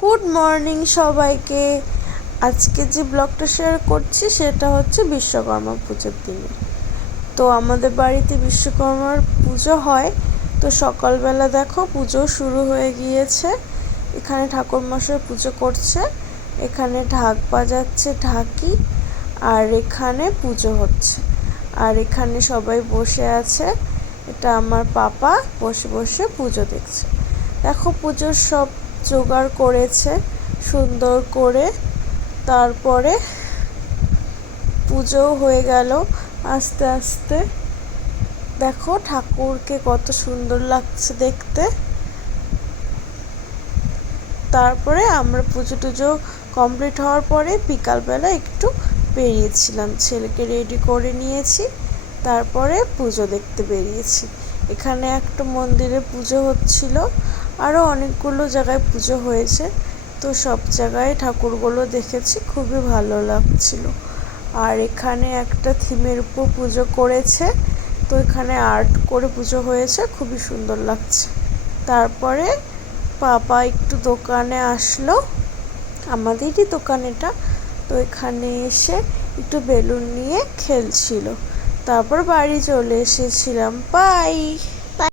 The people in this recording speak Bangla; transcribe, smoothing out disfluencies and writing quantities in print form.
গুড মর্নিং সবাইকে। আজকে যে ব্লগটা শেয়ার করছি সেটা হচ্ছে বিশ্বকর্মা পুজোর দিনে। তো আমাদের বাড়িতে বিশ্বকর্মার পুজো হয়। তো সকালবেলা দেখো পুজো শুরু হয়ে গিয়েছে। এখানে ঠাকুরমশাই পুজো করছে, এখানে ঢাক বাজাচ্ছে ঢাকি, আর এখানে পুজো হচ্ছে। আর এখানে সবাই বসে আছে। এটা আমার পাপা বসে বসে পুজো দেখছে। দেখো পুজোর সব জোগাড় করেছে সুন্দর করে। তারপরে পুজো হয়ে গেল আস্তে আস্তে। দেখো ঠাকুরকে কত সুন্দর লাগছে দেখতে। তারপরে আমরা পুজো টুজো কমপ্লিট হওয়ার পরে বিকালবেলা একটু বেরিয়েছিলাম, ছেলেকে রেডি করে নিয়েছি, তারপরে পুজো দেখতে বেরিয়েছি। এখানে একটা মন্দিরে পুজো হচ্ছিল, আরও অনেকগুলো জায়গায় পুজো হয়েছে। তো সব জায়গায় ঠাকুরগুলো দেখেছি, খুবই ভালো লাগছিল। আর এখানে একটা থিমের উপর পুজো করেছে, তো এখানে আর্ট করে পুজো হয়েছে, খুবই সুন্দর লাগছে। তারপরে পাপা একটু দোকানে আসলো, আমাদেরই দোকান এটা। তো এখানে এসে একটু বেলুন নিয়ে খেলছিল। তারপর বাড়ি চলে এসেছিলাম। বাই।